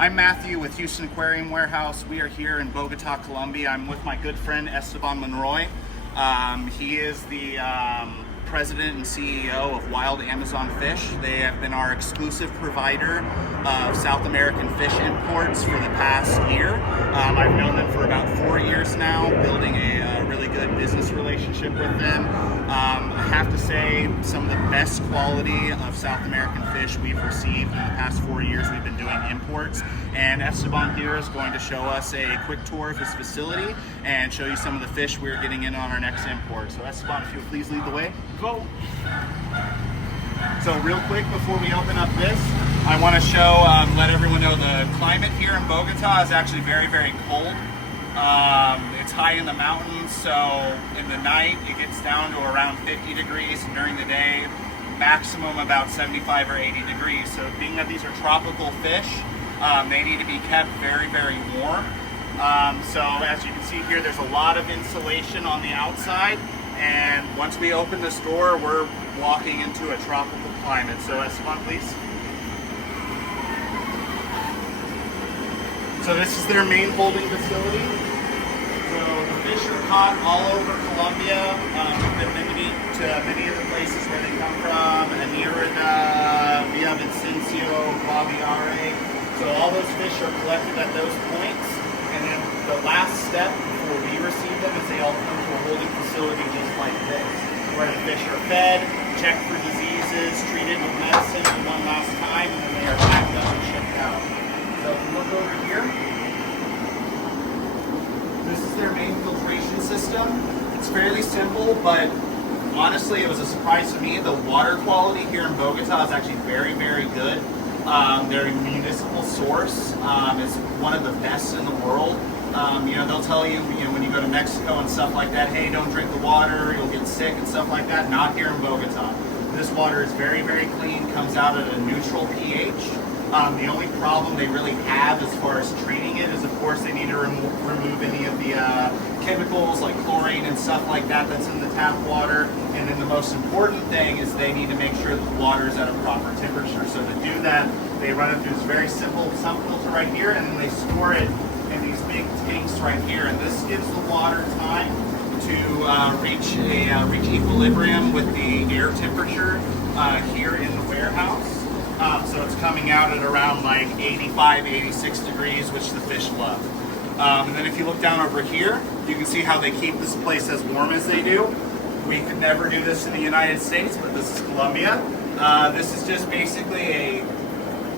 I'm Matthew with Houston Aquarium Warehouse. We are here in Bogota, Colombia. I'm with my good friend Esteban Monroy. He is the president and CEO of Wild Amazon Fish. They have been our exclusive provider of South American fish imports for the past year. I've known them for about 4 years now, building a really good business relationship with them. I have to say, some of the best quality of South American fish we've received in the past 4 years we've been doing imports. And Esteban here is going to show us a quick tour of his facility and show you some of the fish we're getting in on our next import. So Esteban, if you'll please lead the way. Go. So real quick before we open up this, I want to show, let everyone know the climate here in Bogota is actually very, very cold. It's high in the mountains, so in the night it gets down to around 50 degrees, and during the day maximum about 75 or 80 degrees. So being that these are tropical fish, they need to be kept very, very warm. So as you can see here, there's a lot of insulation on the outside, and once we open this door, we're walking into a tropical climate. So Esteban, please. So this is their main holding facility. So the fish are caught all over Colombia. We've been to many of the places where they come from: Anírida, Villavicencio, Guaviare. So all those fish are collected at those points, and then the last step before we receive them is they all come to a holding facility just like this, where the fish are fed, checked for diseases, treated with medicine one last time, and then they are packed up and shipped out. So if you look over here, this is their main filtration system. It's fairly simple, but honestly, it was a surprise to me. The water quality here in Bogota is actually very, very good. Their municipal source is one of the best in the world. They'll tell you, when you go to Mexico and stuff like that, hey, don't drink the water, you'll get sick and stuff like that. Not here in Bogota. This water is very, very clean, comes out at a neutral pH. The only problem they really have as far as treating it is, of course, they need to remove any of the chemicals like chlorine and stuff like that that's in the tap water. And then the most important thing is they need to make sure that the water is at a proper temperature. So to do that, they run it through this very simple sump filter right here, and then they store it in these big tanks right here. And this gives the water time to reach equilibrium with the air temperature here in the warehouse. So it's coming out at around like 85, 86 degrees, which the fish love. And then if you look down over here, you can see how they keep this place as warm as they do. We could never do this in the United States, but this is Colombia. This is just basically a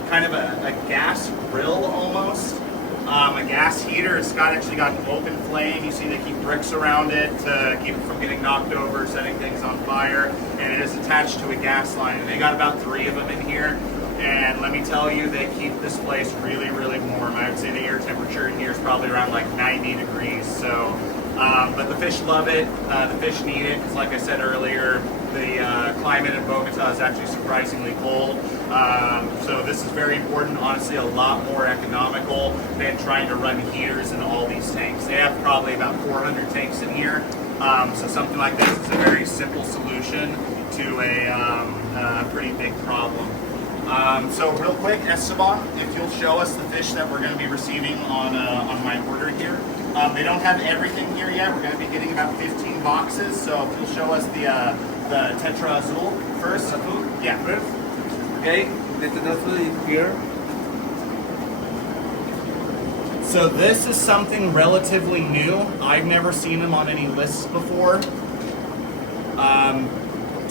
kind of a gas grill almost. A gas heater. It's actually got an open flame. You see they keep bricks around it to keep it from getting knocked over, setting things on fire, and it is attached to a gas line. And they got about 3 of them in here, and let me tell you, they keep this place really, really warm. I would say the air temperature in here is probably around like 90 degrees. So, but the fish love it. The fish need it because, like I said earlier, the climate in Bogota is actually surprisingly cold. So this is very important, honestly, a lot more economical than trying to run heaters in all these tanks. They have probably about 400 tanks in here. So something like this is a very simple solution to a pretty big problem. So real quick, Esteban, if you'll show us the fish that we're going to be receiving on my order here. They don't have everything here yet. We're going to be getting about 15 boxes. So if you'll show us the Tetra Azul first. Azul? Yeah. First. Okay, the Tetra Azul is here. So this is something relatively new. I've never seen them on any lists before. Do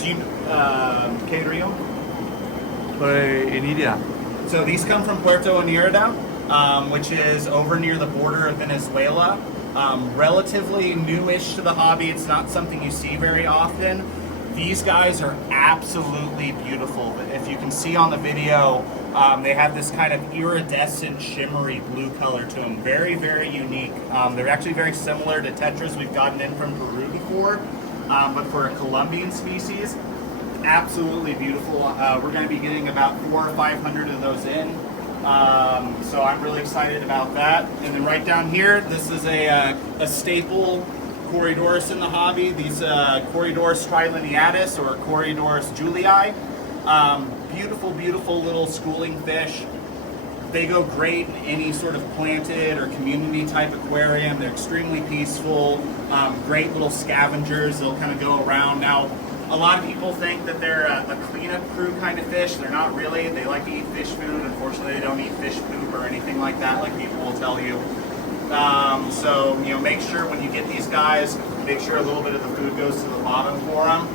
you, Rio? Anírida. So these come from Puerto Anírida, which is over near the border of Venezuela. Relatively newish to the hobby. It's not something you see very often. These guys are absolutely beautiful. If you can see on the video, they have this kind of iridescent, shimmery blue color to them. Very, very unique. They're actually very similar to tetras we've gotten in from Peru before, but for a Colombian species, absolutely beautiful. We're going to be getting about 400 or 500 of those in. So I'm really excited about that. And then right down here, this is a staple Corydoras in the hobby. These Corydoras trilineatus or Corydoras julii. Beautiful, beautiful little schooling fish. They go great in any sort of planted or community type aquarium. They're extremely peaceful, great little scavengers. They'll kind of go around. Now, a lot of people think that they're a cleanup crew kind of fish. They're not really. They like to eat fish food. Unfortunately, they don't eat fish poop or anything like that, like people will tell you. So, you know, make sure when you get these guys, make sure a little bit of the food goes to the bottom for them.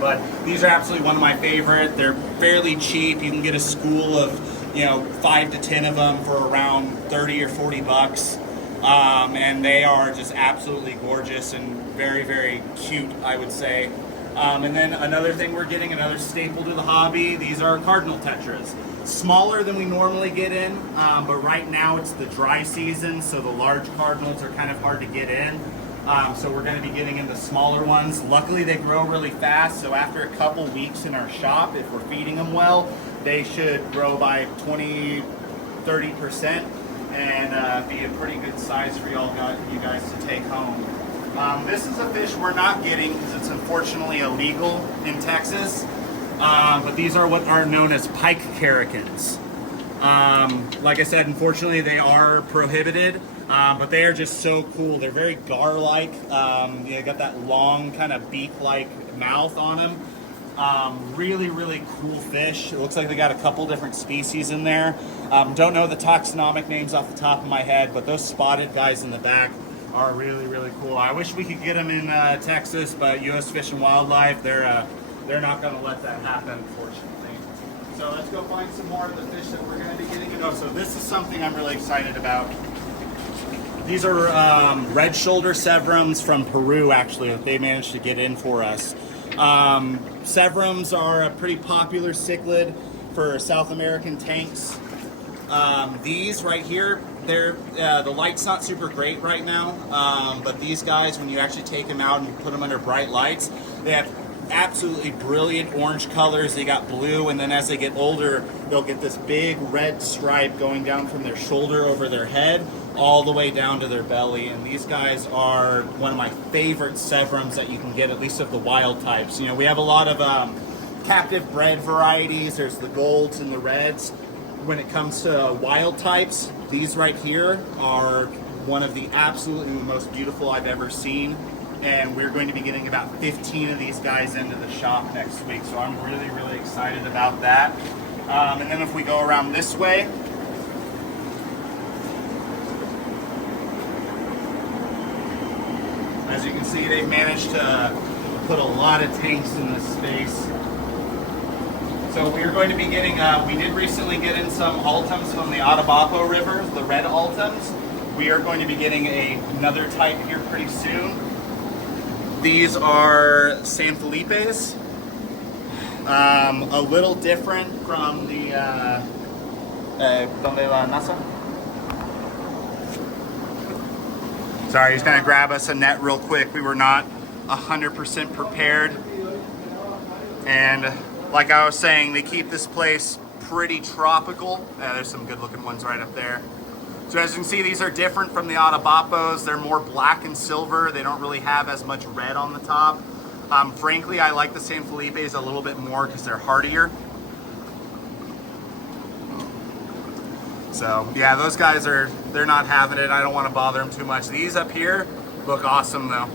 But these are absolutely one of my favorite. They're fairly cheap. You can get a school of, you know, 5 to 10 of them for around 30 or 40 bucks. And they are just absolutely gorgeous and very, very cute, I would say. And then another thing we're getting, another staple to the hobby, these are cardinal tetras. Smaller than we normally get in, but right now it's the dry season, so the large cardinals are kind of hard to get in. So we're going to be getting in the smaller ones. Luckily they grow really fast, so after a couple weeks in our shop, if we're feeding them well, they should grow by 20-30% and be a pretty good size for you guys to take home. This is a fish we're not getting because it's unfortunately illegal in Texas, but these are what are known as pike carrikins. Like I said, unfortunately they are prohibited. But they are just so cool. They're very gar-like. They got that long kind of beak-like mouth on them. Really, really cool fish. It looks like they got a couple different species in there. Don't know the taxonomic names off the top of my head, but those spotted guys in the back are really, really cool. I wish we could get them in Texas, but U.S. Fish and Wildlife, they're not going to let that happen, unfortunately. So let's go find some more of the fish that we're going to be getting. Oh, so this is something I'm really excited about. These are red shoulder Severums from Peru, actually, that they managed to get in for us. Severums are a pretty popular cichlid for South American tanks. These right here, they're the light's not super great right now, but these guys, when you actually take them out and you put them under bright lights, they have absolutely brilliant orange colors. They got blue, and then as they get older, they'll get this big red stripe going down from their shoulder over their head all the way down to their belly. And these guys are one of my favorite Severums that you can get, at least of the wild types. You know, we have a lot of captive bred varieties. There's the golds and the reds. When it comes to wild types, these right here are one of the absolutely most beautiful I've ever seen. And we're going to be getting about 15 of these guys into the shop next week. So I'm really, really excited about that. And then if we go around this way, as you can see, they've managed to put a lot of tanks in this space. So we're going to be getting, we did recently get in some altums from the Atabapo River, the red altums. We are going to be getting another type here pretty soon. These are San Felipes, a little different from the Donde la NASA? Sorry, he's going to grab us a net real quick. We were not 100% prepared. And like I was saying, they keep this place pretty tropical. There's some good looking ones right up there. So as you can see, these are different from the Atabapos. They're more black and silver. They don't really have as much red on the top. Frankly, I like the San Felipes a little bit more because they're hardier. So yeah, those guys they're not having it. I don't want to bother them too much. These up here look awesome though.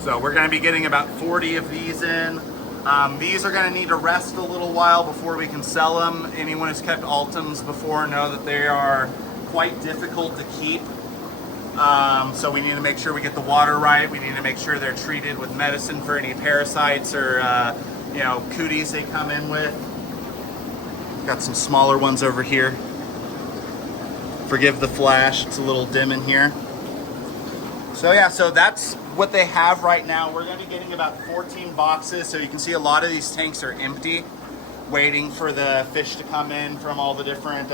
So we're going to be getting about 40 of these in. These are going to need to rest a little while before we can sell them. Anyone who's kept altums before know that they are quite difficult to keep. So we need to make sure we get the water right. We need to make sure they're treated with medicine for any parasites or you know, cooties they come in with. Got some smaller ones over here. Forgive the flash, it's a little dim in here. So yeah, so that's what they have right now. We're going to be getting about 14 boxes. So you can see a lot of these tanks are empty, waiting for the fish to come in from all the different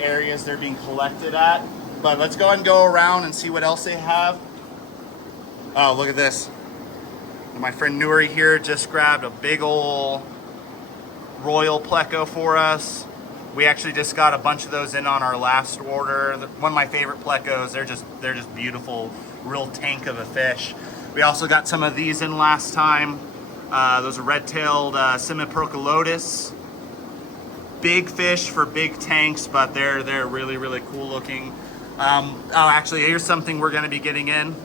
areas they're being collected at. But let's go ahead and go around and see what else they have. Oh, look at this. My friend Nuri here just grabbed a big ol' royal pleco for us. We actually just got a bunch of those in on our last order. One of my favorite plecos. They're just beautiful, real tank of a fish. We also got some of these in last time. Those are red-tailed Semiproculotus. big fish for big tanks, but they're really, really cool looking. Oh, actually, here's something we're going to be getting in.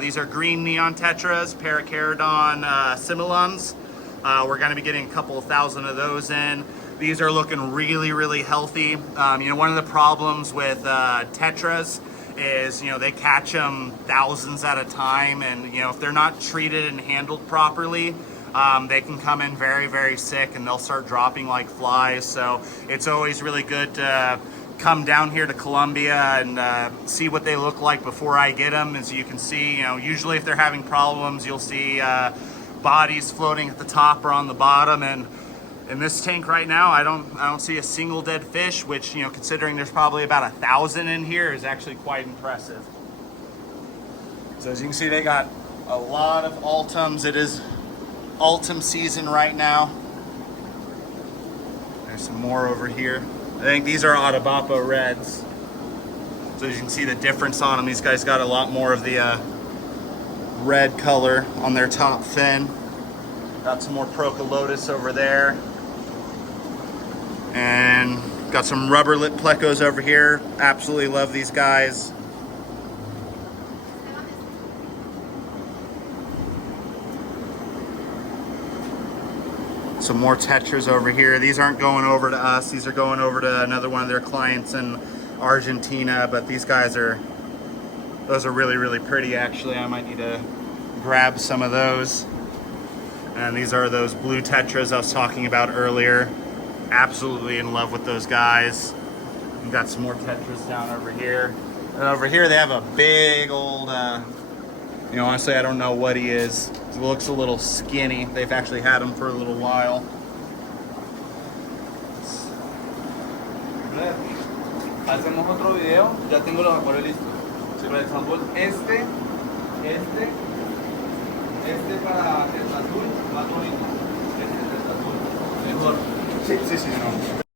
These are green neon tetras, Paracharodon similons. We're going to be getting a couple of thousand of those in. These are looking really, really healthy. You know, one of the problems with tetras is, you know, they catch them thousands at a time, and, you know, if they're not treated and handled properly, they can come in very, very sick, and they'll start dropping like flies. So it's always really good to come down here to Colombia and see what they look like before I get them. As you can see, you know, usually if they're having problems, you'll see bodies floating at the top or on the bottom. And in this tank right now, I don't see a single dead fish, which, you know, considering there's probably about 1,000 in here, is actually quite impressive. So as you can see, they got a lot of altums. It is altum season right now. There's some more over here. I think these are Atabapo reds. So as you can see the difference on them, these guys got a lot more of the red color on their top fin. Got some more Procolotus over there. And got some rubber lip plecos over here. Absolutely love these guys. Some more tetras over here. These aren't going over to us. These are going over to another one of their clients in Argentina, but these guys those are really, really pretty actually. I might need to grab some of those. And these are those blue tetras I was talking about earlier. Absolutely in love with those guys. We've got some more tetras down over here. And over here they have a big old, you know, honestly I don't know what he is. He looks a little skinny. They've actually had him for a little while. Hacemos otro video, ya tengo los acuarios listos. Por ejemplo, este para el azul más bonito. Este es el azul. Mejor. Sí, no.